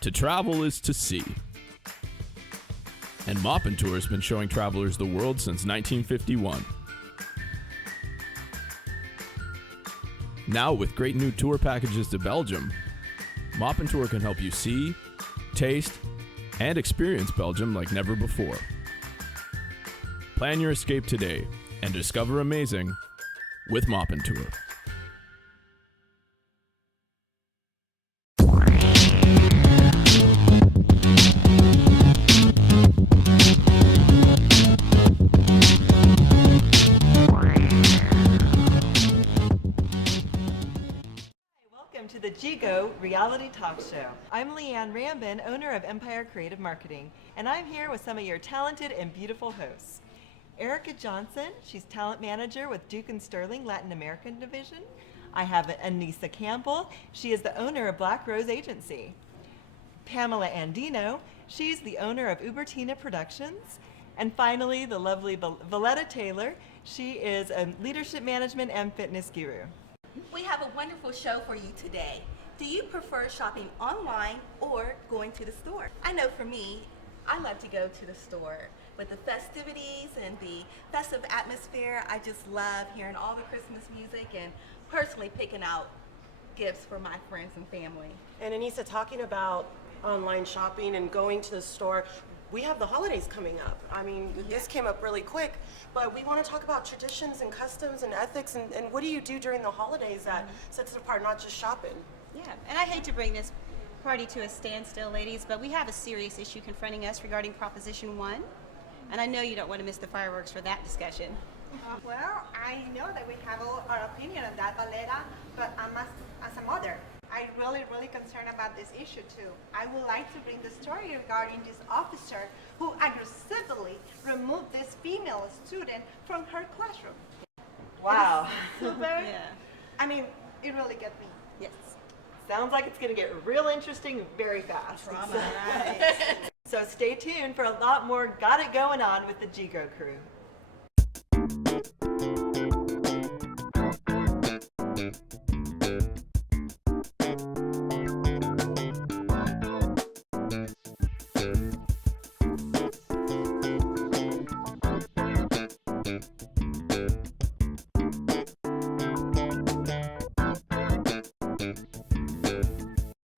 To travel is to see. And Momma Tour has been showing travelers the world since 1951. Now, with great new tour packages to Belgium, Momma Tour can help you see, taste, and experience Belgium like never before. Plan your escape today and discover amazing with Momma Tour. To the GiGo Reality Talk Show. I'm Leanne Rambin, owner of Empire Creative Marketing, and I'm here with some of your talented and beautiful hosts. Erica Johnson, she's talent manager with Duke & Sterling Latin American Division. I have Anissa Campbell, she is the owner of Black Rose Agency. Pamela Andino, she's the owner of Ubertina Productions. And finally, the lovely Valletta Taylor, she is a leadership management and fitness guru. We have a wonderful show for you today. Do you prefer shopping online or going to the store? I know for me, I love to go to the store. With the festivities and the festive atmosphere, I just love hearing all the Christmas music and personally picking out gifts for my friends and family. And Anissa, talking about online shopping and going to the store, we have the holidays coming up. I mean, this came up really quick, but we want to talk about traditions and customs and ethics and what do you do during the holidays that sets it apart, not just shopping? Yeah, and I hate to bring this party to a standstill, ladies, but we have a serious issue confronting us regarding Proposition 1, and I know you don't want to miss the fireworks for that discussion. Well, I know that we have our opinion on that, Valletta, but as a mother, I'm really concerned about this issue too. I would like to bring the story regarding this officer who aggressively removed this female student from her classroom. Wow. Super. Yeah. I mean, it really gets me. Yes. Sounds like it's going to get real interesting very fast. Drama. Right. So stay tuned for a lot more Got It Going On with the GiGo crew.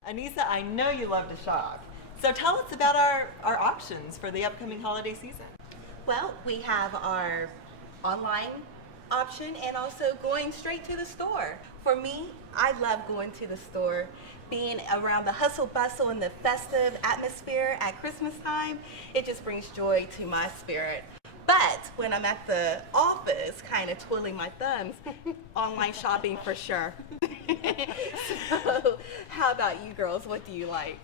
Anissa, I know you love to shop. So tell us about our options for the upcoming holiday season. Well, we have our online option and also going straight to the store. For me, I love going to the store, being around the hustle bustle and the festive atmosphere at Christmas time. It just brings joy to my spirit. But when I'm at the office, kind of twiddling my thumbs, online shopping for sure. So, how about you girls? What do you like?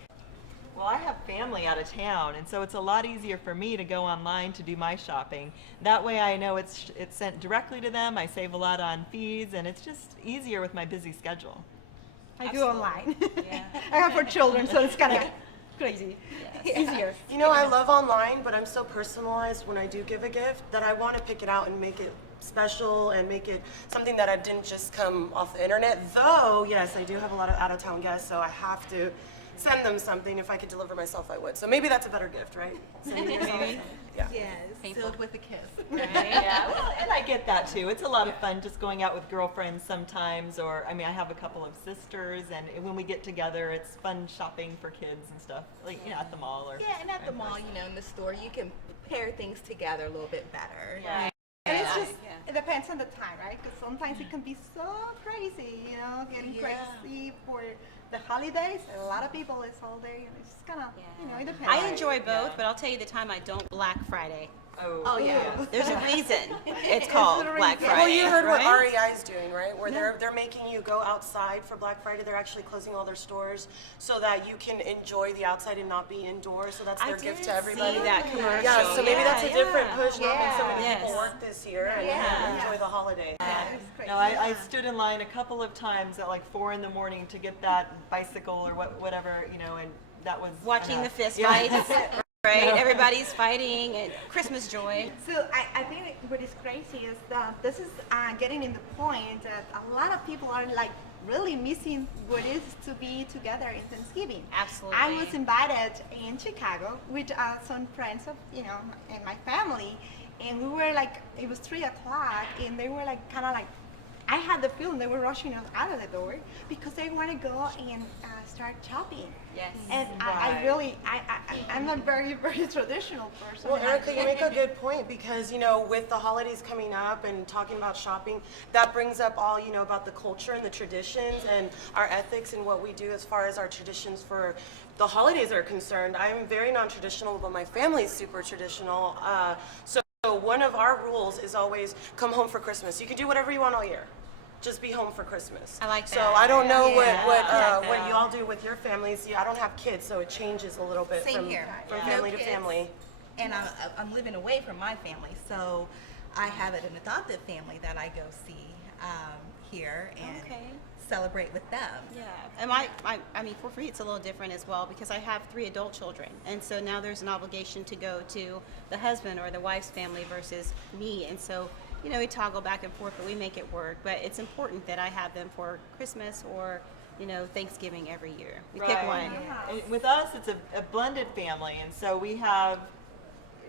Well, I have family out of town, and so it's a lot easier for me to go online to do my shopping. That way I know it's sent directly to them, I save a lot on fees, and it's just easier with my busy schedule. I do online. Yeah. I have 4 children, so it's kind of crazy. Easier. You know, I love online, but I'm so personalized when I do give a gift that I want to pick it out and make it special and make it something that I didn't just come off the internet. Though, yes, I do have a lot of out-of-town guests, so I have to send them something. If I could deliver myself, I would. So maybe that's a better gift, right? Sending yourself. Yeah. Yes, Painful. sealed with a kiss. Yeah, well, and I get that too. It's a lot of fun just going out with girlfriends sometimes, or I mean, I have a couple of sisters, and when we get together, it's fun shopping for kids and stuff, like at the mall or. Yeah, and at the mall, in the store, you can pair things together a little bit better. Yeah. And it's just, it depends on the time, right? Because sometimes it can be so crazy, getting crazy for the holidays. A lot of people is all day, and it's kind of, it depends. I enjoy both, but I'll tell you the time I don't, Black Friday. Oh yeah. There's a reason it's called Black Friday. Well, you heard what right? REI is doing, right? Where they're making you go outside for Black Friday. They're actually closing all their stores so that you can enjoy the outside and not be indoors. So that's their gift to everybody. See that commercial. Yeah, so maybe that's a different push. Not make so many Yes. people work this year and enjoy the holiday. It's crazy. No, I stood in line a couple of times at like 4 in the morning to get that bicycle or whatever, and that was Watching enough. the fist Yeah. fights, right? Everybody's fighting and Christmas joy. So I think what is crazy is that this is getting in the point that a lot of people are like really missing what it is to be together in Thanksgiving. Absolutely. I was invited in Chicago with some friends of, and my family, and we were like, it was 3 o'clock, and they were like, kind of like, I had the feeling they were rushing us out of the door because they want to go and start shopping. Yes. And I'm a very, very traditional person. Well, Erica, you make a good point because, with the holidays coming up and talking about shopping, that brings up all, about the culture and the traditions and our ethics and what we do as far as our traditions for the holidays are concerned. I'm very non-traditional, but my family's super traditional. So one of our rules is always come home for Christmas. You can do whatever you want all year. Just be home for Christmas. I like that. So I don't know Yeah. what you all do with your families. I don't have kids, so it changes a little bit Same from here. from No family to kids. family. And I'm living away from my family, so I have an adopted family that I go see here and Okay. celebrate with them. Yeah, and I mean, for free, it's a little different as well because I have 3 adult children, and so now there's an obligation to go to the husband or the wife's family versus me, and so we toggle back and forth, but we make it work. But it's important that I have them for Christmas or Thanksgiving every year. We pick one. And with us, it's a blended family, and so we have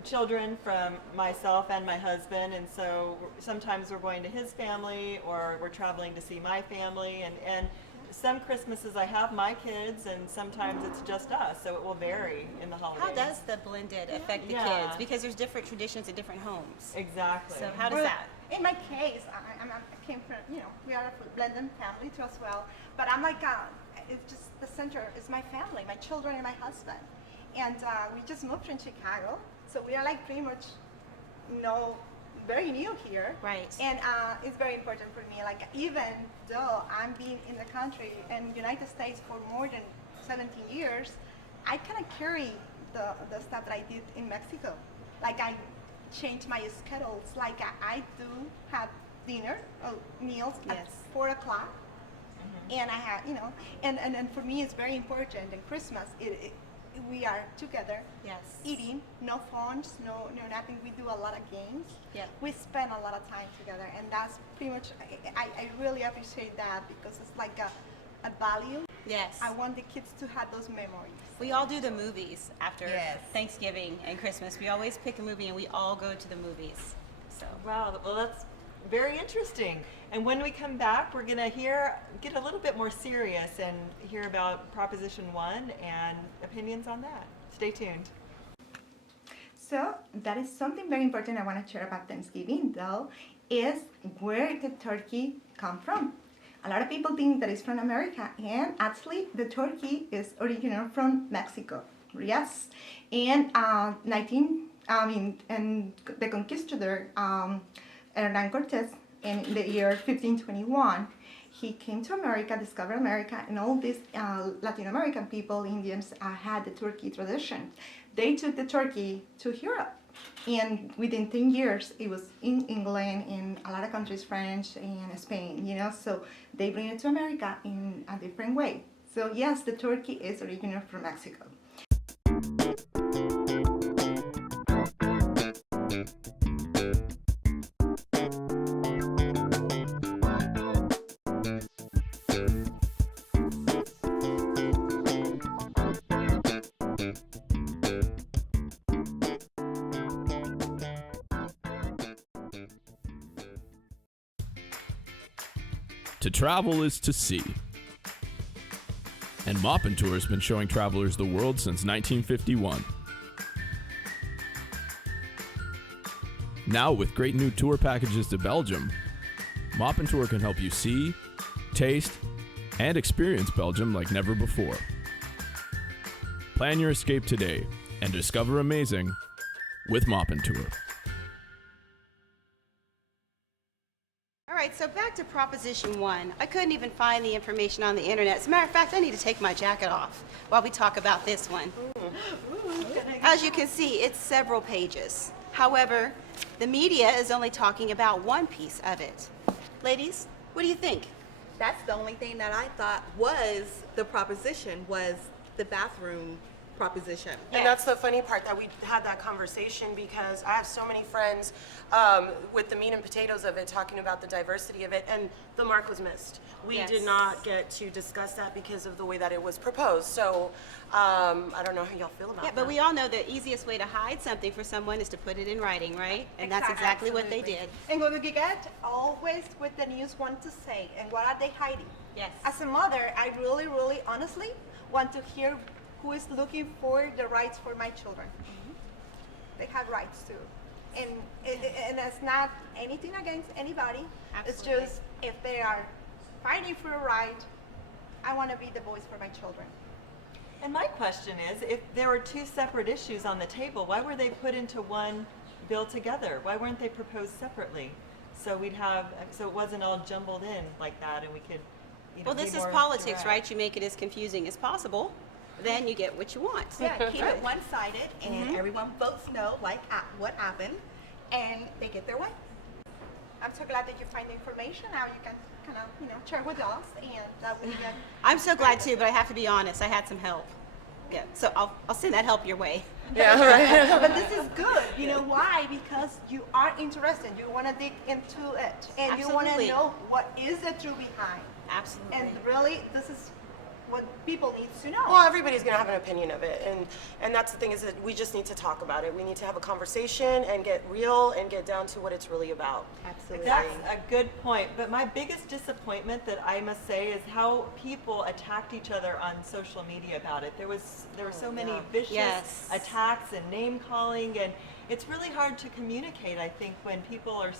children from myself and my husband, and so sometimes we're going to his family or we're traveling to see my family, and some Christmases I have my kids and sometimes it's just us, so it will vary in the holidays. How does the blended affect the Yeah. kids? Because there's different traditions in different homes. Exactly. So how does Well, that? In my case, I came from, we are a blended family too as well. But I'm like, it's just the center is my family, my children and my husband. And we just moved from Chicago, so we are like pretty much, very new here. Right. And it's very important for me. Like even though I'm being in the country and United States for more than 17 years, I kind of carry the stuff that I did in Mexico. Like I change my schedules. Like I do have dinner, meals at Yes. 4 o'clock. And I have, and for me it's very important. In Christmas, we are together, Yes. eating, no phones, no nothing. We do a lot of games. Yeah. We spend a lot of time together, and that's pretty much. I really appreciate that because it's like a value. Yes. I want the kids to have those memories. We all do the movies after Yes. Thanksgiving and Christmas. We always pick a movie and we all go to the movies. So Wow, well that's very interesting. And when we come back, we're gonna get a little bit more serious and hear about Proposition 1 and opinions on that. Stay tuned. So that is something very important I want to share about Thanksgiving, though, is where the turkey come from. A lot of people think that it's from America, and actually the turkey is original from Mexico. Yes, and and the conquistador Hernan Cortez in the year 1521. He came to America, discovered America, and all these Latin American people, Indians, had the turkey tradition. They took the turkey to Europe, and within 10 years, it was in England, in a lot of countries, French and Spain, so they bring it to America in a different way. So yes, the turkey is original from Mexico. To travel is to see. And Moppin' Tour has been showing travelers the world since 1951. Now with great new tour packages to Belgium, Moppin' Tour can help you see, taste, and experience Belgium like never before. Plan your escape today and discover amazing with Moppin' Tour. all right, so back to Proposition 1. I couldn't even find the information on the internet. As a matter of fact, I need to take my jacket off while we talk about this one. As you can see, it's several pages. However, the media is only talking about one piece of it. Ladies, what do you think? That's the only thing that I thought was the proposition, was the bathroom proposition. And that's the funny part, that we had that conversation, because I have so many friends with the meat and potatoes of it, talking about the diversity of it, and the mark was missed. We Yes. did not get to discuss that because of the way that it was proposed. So I don't know how y'all feel about Yeah, that. but we all know the easiest way to hide something for someone is to put it in writing, right? And that's exactly what they did. And what we get always what the news want to say, and what are they hiding? Yes. As a mother, I really, really honestly want to hear who is looking for the rights for my children. They have rights too. And it's not anything against anybody. Absolutely. It's just if they are fighting for a right, I want to be the voice for my children. And my question is, if there were two separate issues on the table, why were they put into one bill together? Why weren't they proposed separately? So it wasn't all jumbled in like that, and we could, Well, be this is more politics, direct. right? You make it as confusing as possible, then you get what you want. Yeah, keep it one-sided, and everyone votes no, like what happened, and they get their way. I'm so glad that you find the information. Now you can kind of, share with us, and that we get. I'm so glad too, but I have to be honest, I had some help. Yeah, so I'll send that help your way. Yeah, right. But this is good. You know why? Because you are interested. You want to dig into it, and you want to Absolutely. know what is the truth behind. Absolutely. And really, this is what people need to know. Well, everybody's gonna have an opinion of it, and that's the thing, is that we just need to talk about it. We need to have a conversation and get real and get down to what it's really about. Absolutely. That's a good point. But my biggest disappointment, that I must say, is how people attacked each other on social media about it. There were so many vicious Yes. attacks and name calling, and it's really hard to communicate, I think, when people are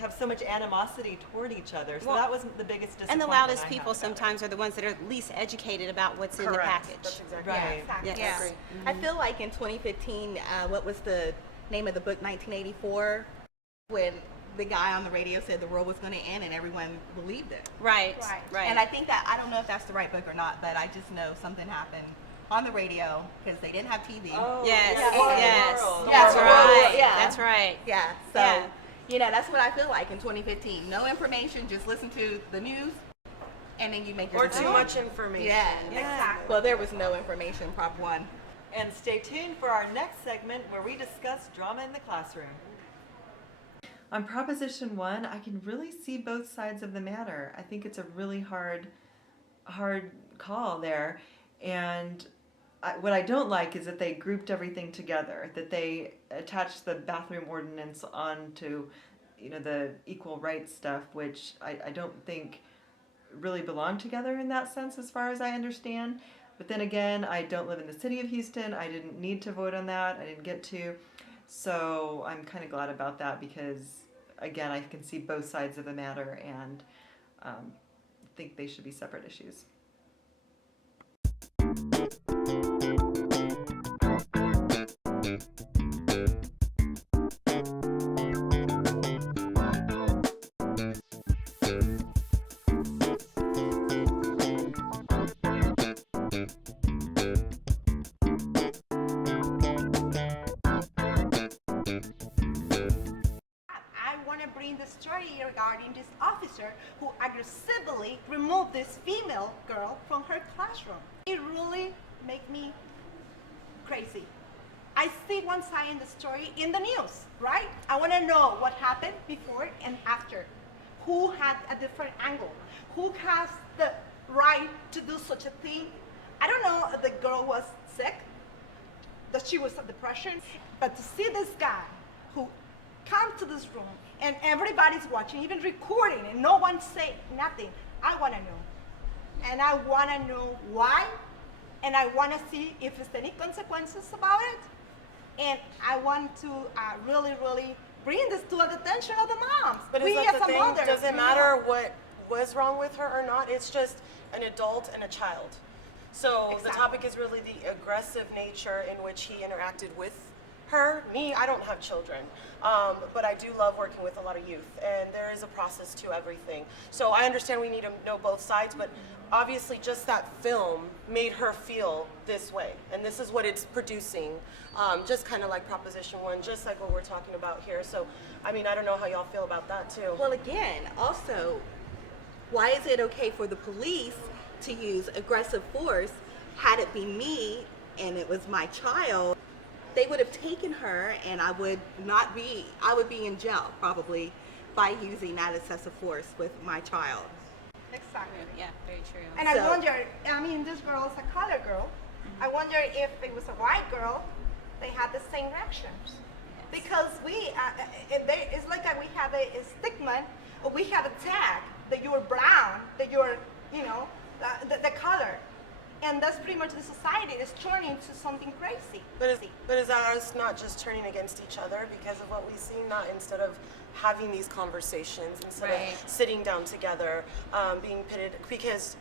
have so much animosity toward each other. So Well, that was the biggest disappointment. And the loudest I people have about it. sometimes are the ones that are least educated about what's in the Correct. package. That's exactly Right. right. Exactly. Yes. Yeah. Agree. I feel like in 2015, what was the name of the book, 1984, when the guy on the radio said the world was going to end and everyone believed it. Right, Right. right. And I think that, I don't know if that's the right book or not, but I just know something happened on the radio because they didn't have TV. Oh, Yes, yeah, War of the yes, Worlds. that's Yeah, right, yeah. that's right. Yeah, so, Yeah. That's what I feel like in 2015. No information, just listen to the news, and then you make your Or too decision. much information. Yeah. Exactly. Well, there was no information, Prop 1. And stay tuned for our next segment, where we discuss drama in the classroom. On Proposition 1, I can really see both sides of the matter. I think it's a really hard call there. And what I don't like is that they grouped everything together, that they attached the bathroom ordinance onto, the equal rights stuff, which I don't think really belong together in that sense, as far as I understand. But then again, I don't live in the city of Houston. I didn't need to vote on that. I didn't get to. So I'm kind of glad about that, because, again, I can see both sides of the matter, and think they should be separate issues. I want to bring the story regarding this officer who aggressively removed this female girl from her classroom. It really made me crazy. I see one side in the story in the news, right? I want to know what happened before and after. Who had a different angle? Who has the right to do such a thing? I don't know if the girl was sick, that she was a depression, but to see this guy who come to this room and everybody's watching, even recording, and no one say nothing, I want to know. And I want to know why, and I want to see if there's any consequences about it. And I want to really, really bring this to the attention of the moms. But We is that as the a thing? mother, Does it we matter know. what was wrong with her or not? It's just an adult and a child. So the Exactly. topic is really the aggressive nature in which he interacted with her. Me, I don't have children, but I do love working with a lot of youth, and there is a process to everything. So I understand we need to know both sides, but obviously just that film made her feel this way, and this is what it's producing, just kind of like Proposition 1, just like what we're talking about here. So I mean, I don't know how y'all feel about that too. Well, again, also, why is it okay for the police to use aggressive force? Had it been me and it was my child, they would have taken her, and I would be in jail probably by using that excessive force with my child. Exactly. Yeah, very true. And So- I wonder, I mean, this girl is a colored girl. I wonder if it was a white girl, they had the same reactions. Because it's like that we have a stigma, or we have a tag that you're brown, that you're, the color. And that's pretty much the society is turning to something crazy. But is that us not just turning against each other because of what we see? Not instead of having these conversations, instead of sitting down together, being pitted, because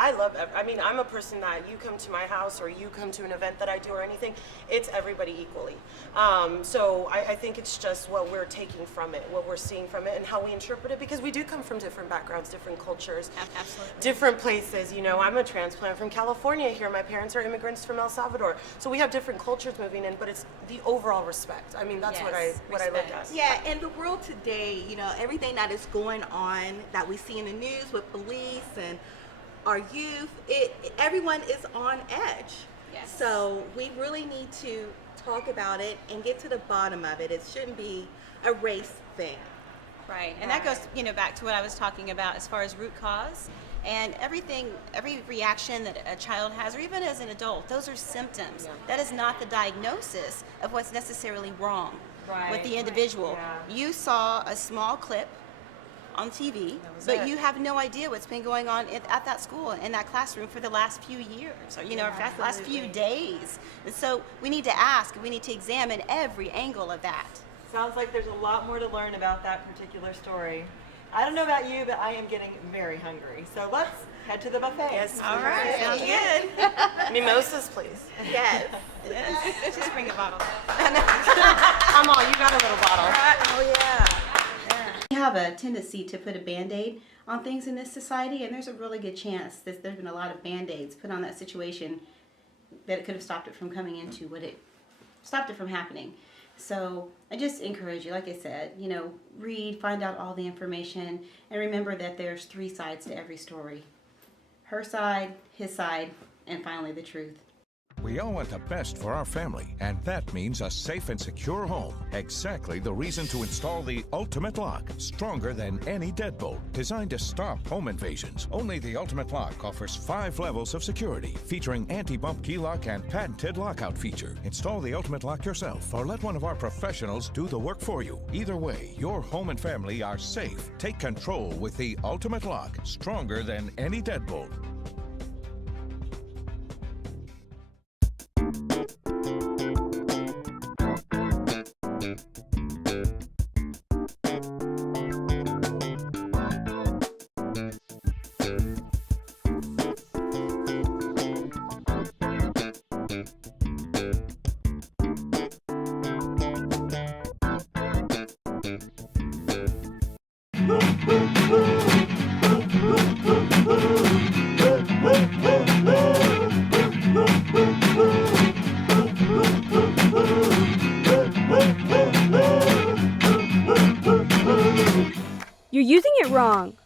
I'm a person that you come to my house or you come to an event that I do or anything, it's everybody equally. So I think it's just what we're taking from it, what we're seeing from it, and how we interpret it, because we do come from different backgrounds, different cultures, Absolutely. different places. I'm a transplant from California here. My parents are immigrants from El Salvador. So we have different cultures moving in, but it's the overall respect. I mean, that's what I look at. Yeah, in the world today, everything that is going on that we see in the news with police and our youth, everyone is on edge. Yes. So we really need to talk about it and get to the bottom of it. It shouldn't be a race thing. Right, and that goes, back to what I was talking about as far as root cause. And every reaction that a child has, or even as an adult, those are symptoms. Yeah. That is not the diagnosis of what's necessarily wrong with the individual. Yeah. You saw a small clip on TV, but you have no idea what's been going on at that school, in that classroom for the last few years, or or last few days. And so we need to ask, we need to examine every angle of that. Sounds like there's a lot more to learn about that particular story. I don't know about you, but I am getting very hungry. So let's head to the buffet. Yes. All right, sounds good. Mimosas, please. Yes. Just bring a bottle. Come on, you got a little bottle. Oh, yeah. We have a tendency to put a Band-Aid on things in this society, and there's a really good chance that there's been a lot of Band-Aids put on that situation that it could have stopped it from coming into stopped it from happening. So I just encourage you, like I said, read, find out all the information, and remember that there's 3 sides to every story. Her side, his side, and finally the truth. We all want the best for our family, and that means a safe and secure home. Exactly the reason to install the Ultimate Lock, stronger than any deadbolt, designed to stop home invasions. Only the Ultimate Lock offers 5 levels of security, featuring anti-bump key lock and patented lockout feature. Install the Ultimate Lock yourself, or let one of our professionals do the work for you. Either way, your home and family are safe. Take control with the Ultimate Lock, stronger than any deadbolt. You're using it wrong.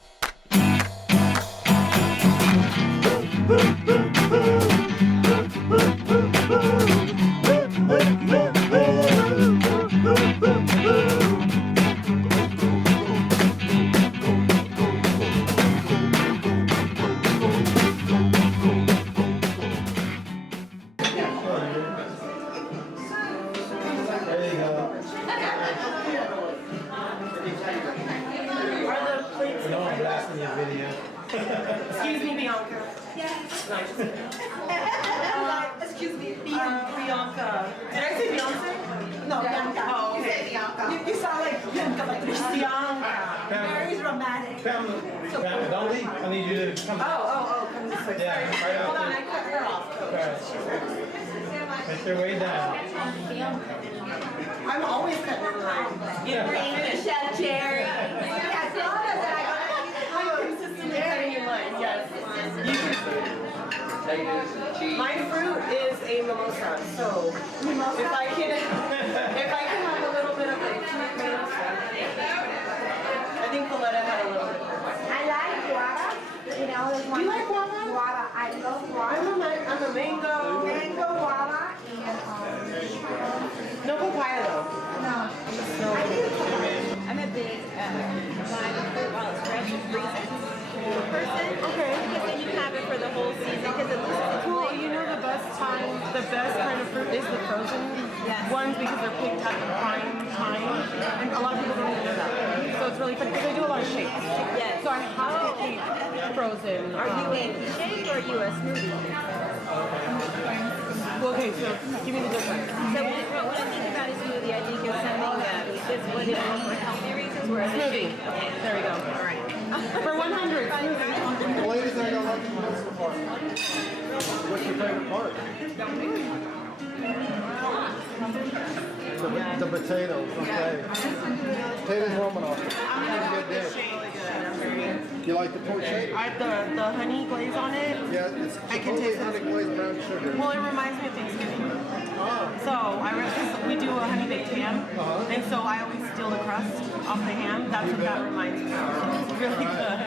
Excuse me, Bianca. Yes. Excuse me, Bianca. Did I say Beyonce? No, Bianca. Oh, You okay. say Bianca. You sound like Bianca Patricia. Bianca. Very dramatic. Pamela, don't leave. I need you to come. Come this way. Yeah, Sorry. right Hold up on, there. I cut her off. Make your way down. I'm always cutting her off. Chef Jerry. I'm consistently cutting your line, yes. You can My fruit is a mimosa, so if I can have a little bit of a fruit mimosa. I think Coletta had a little bit. I like guava. You know, there's one. You like guava? Guava. I love guava. I'm a mango. Mango guava No papaya though. No. I'm a big buying the fruit while it's fresh and freeze it person. Okay. Because then you have it for the whole season. Because it loses its Well, you know the best kind of fruit is the frozen ones because they're picked at the prime time, and a lot of people don't even know that. So it's really fun because I do a lot of shakes. Yes. So I have to keep frozen. Are you a shake or are you a smoothie? Well, okay, so give me the difference. So when I think about a smoothie, I think it's something that is what it is for healthy reasons. Whereas a Smoothie. shake, There we go. All right. For 100. The ladies I don't like the most part. What's your favorite part? The potatoes, okay. Potatoes Romanoff. Good dish. You like the pork shake? The honey glaze on it. Yeah, it's I can taste honey glazed brown sugar. Well, it reminds me of Thanksgiving. So we do a honey baked ham, and so I always steal the crust off the ham. That's what that reminds me of. It's really good.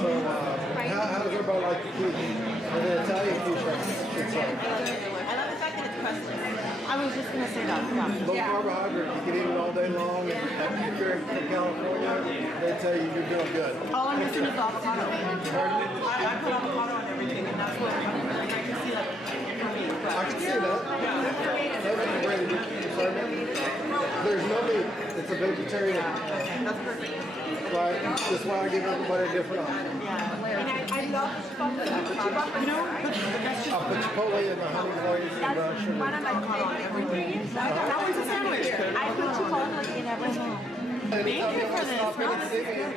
So, how does everybody like the quiche? Or the Italian quiche, I should say. I love the fact that it's crustless. I was just gonna say that. Low carbohydrate, you can eat it all day long. And if you're in California, they tell you you're doing good. All I'm missing is the avocado. I put avocado on everything, and that's what I can see that for me. But I can see that. That would be great. There's no meat. It's a vegetarian. that's perfect. Right? That's why I give everybody a different option. I love Chipotle. You know, that's just I'll put Chipotle in the honey glaze and brown That's sugar. one of my favorite ingredients. that one's a sandwich. I put Chipotle in everything. Thank you for this. No, this is good.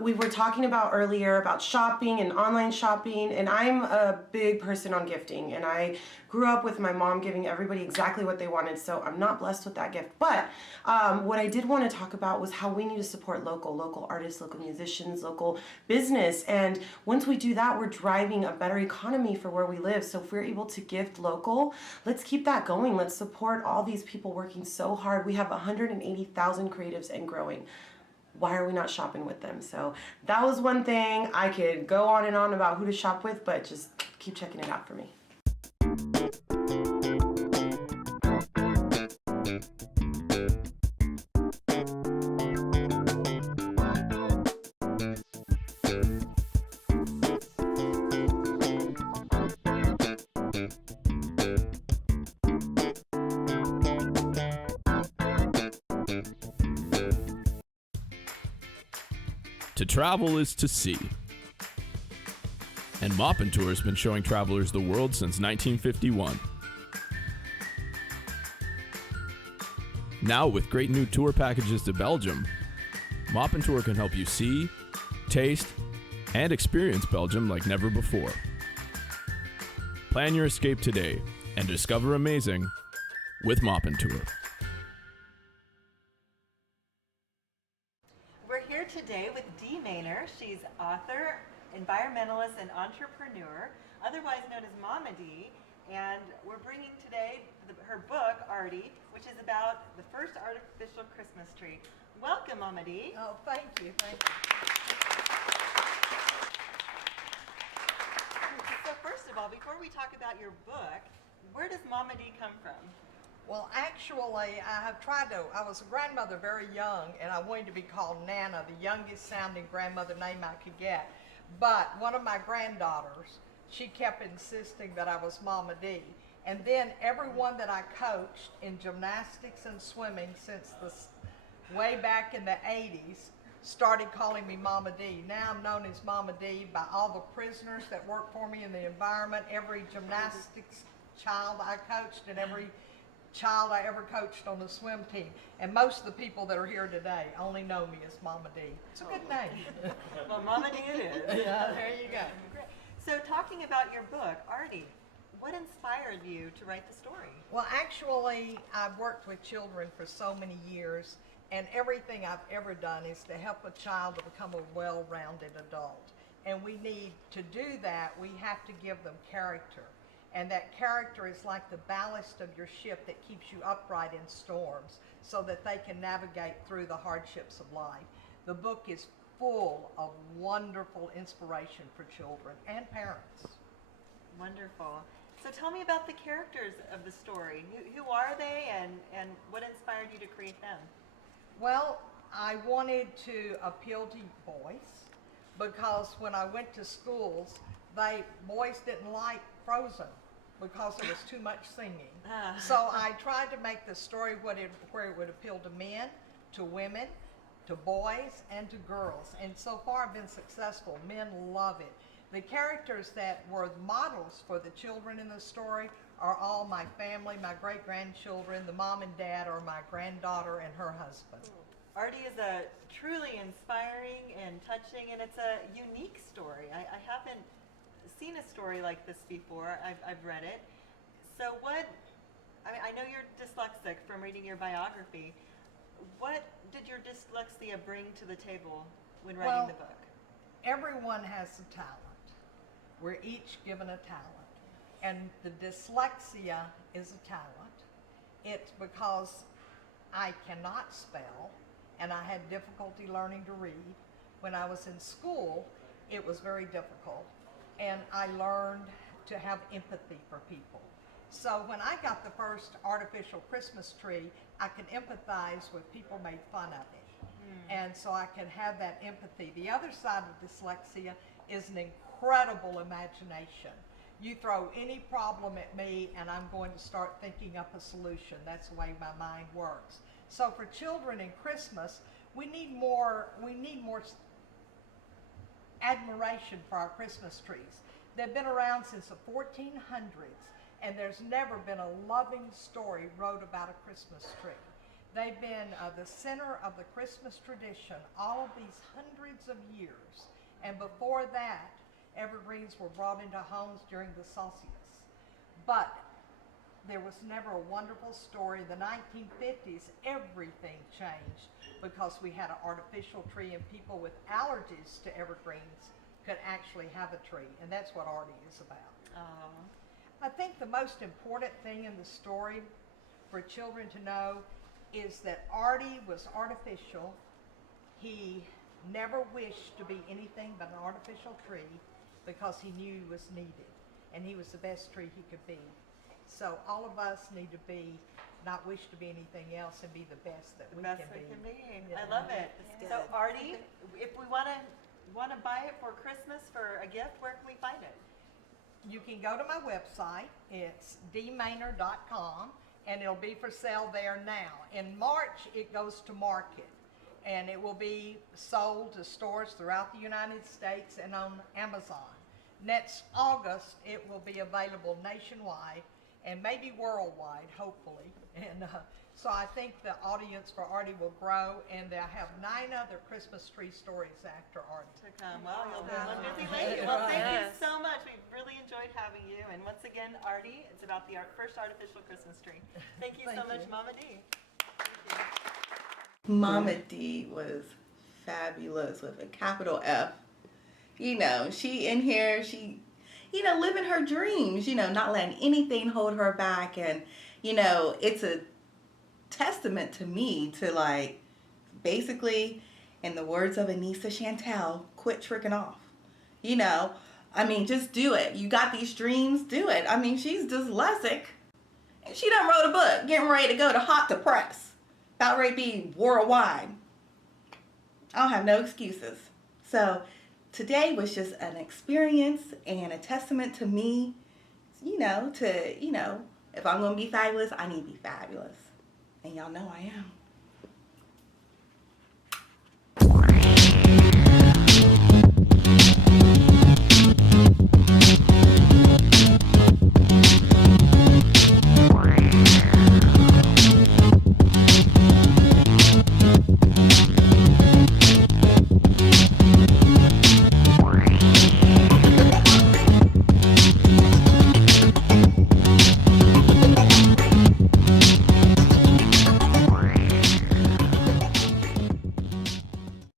We were talking about earlier about shopping and online shopping, and I'm a big person on gifting, and I grew up with my mom giving everybody exactly what they wanted, so I'm not blessed with that gift. But what I did want to talk about was how we need to support local artists, local musicians, local business, and once we do that, we're driving a better economy for where we live. So if we're able to gift local, let's keep that going. Let's support all these people working so hard. We have 180,000 creatives and growing. Why are we not shopping with them? So that was one thing. I could go on and on about who to shop with, but just keep checking it out for me. To travel is to see. And Moppin' Tour has been showing travelers the world since 1951. Now with great new tour packages to Belgium, Moppin' Tour can help you see, taste, and experience Belgium like never before. Plan your escape today and discover amazing with Moppin' Tour. We're here today with Dee Maner. She's author, environmentalist, and entrepreneur, otherwise known as Momma Dee. And we're bringing today her book, Artie, which is about the first artificial Christmas tree. Welcome, Momma Dee. Oh, thank you. So first of all, before we talk about your book, where does Momma Dee come from? Well, actually, I was a grandmother very young, and I wanted to be called Nana, the youngest sounding grandmother name I could get. But one of my granddaughters, she kept insisting that I was Momma Dee. And then everyone that I coached in gymnastics and swimming since way back in the 80s started calling me Momma Dee. Now I'm known as Momma Dee by all the prisoners that work for me in the environment, every gymnastics child I coached, and every child I ever coached on the swim team. And most of the people that are here today only know me as Momma Dee. It's a good name. Well, Momma Dee it is. Yeah, there you go. Great. So talking about your book, Artie, what inspired you to write the story? Well, actually, I've worked with children for so many years, And everything I've ever done is to help a child to become a well-rounded adult. And we need to do that, we have to give them character. And that character is like the ballast of your ship that keeps you upright in storms so that they can navigate through the hardships of life. The book is full of wonderful inspiration for children and parents. Wonderful. So tell me about the characters of the story. Who are they and what inspired you to create them? Well, I wanted to appeal to boys because when I went to schools, boys didn't like Frozen because there was too much singing. So I tried to make the story where it would appeal to men, to women, to boys, and to girls. And so far I've been successful. Men love it. The characters that were models for the children in the story are all my family, my great-grandchildren. The mom and dad are my granddaughter and her husband. Artie is a truly inspiring and touching, and it's a unique story. I haven't seen a story like this before. I've read it. So I know you're dyslexic from reading your biography. What did your dyslexia bring to the table when writing the book? Everyone has a talent. We're each given a talent. And the dyslexia is a talent. It's because I cannot spell and I had difficulty learning to read. When I was in school, it was very difficult. And I learned to have empathy for people. So when I got the first artificial Christmas tree, I could empathize with people made fun of it. And so I can have that empathy. The other side of dyslexia is an incredible imagination. You throw any problem at me and I'm going to start thinking up a solution. That's the way my mind works. So for children in Christmas, we need more admiration for our Christmas trees. They've been around since the 1400s, and there's never been a loving story wrote about a Christmas tree. They've been the center of the Christmas tradition all of these hundreds of years. And before that, evergreens were brought into homes during the solstice. But there was never a wonderful story. In the 1950s, everything changed because we had an artificial tree and people with allergies to evergreens could actually have a tree. And that's what Artie is about. I think the most important thing in the story for children to know is that Artie was artificial. He never wished to be anything but an artificial tree because he knew he was needed and he was the best tree he could be. So all of us need to not wish to be anything else and be the best that we can be. Yeah. I love it. So Artie, if we want to buy it for Christmas for a gift, where can we find it? You can go to my website. It's deemaner.com. And it'll be for sale there now. In March, it goes to market, and it will be sold to stores throughout the United States and on Amazon. Next August, it will be available nationwide and maybe worldwide, hopefully. And so I think the audience for Artie will grow, and they'll have 9 other Christmas tree stories after Artie. To come. Well, you'll be one busy lady. Well, thank you so much. We've really enjoyed having you. And once again, Artie, it's about the first artificial Christmas tree. Thank you so much, Momma Dee. Thank you. Momma Dee was fabulous with a capital F. You know, she in here, she, you know, living her dreams, you know, not letting anything hold her back. And, you know, it's a testament to me to, like, basically, in the words of Anissa Chantel, quit tricking off. You know, I mean, just do it. You got these dreams, do it. I mean, she's dyslexic, and she done wrote a book, getting ready to go to hot to press, about ready to be worldwide. I don't have no excuses. So today was just an experience and a testament to me, you know, if I'm going to be fabulous, I need to be fabulous. And y'all know I am.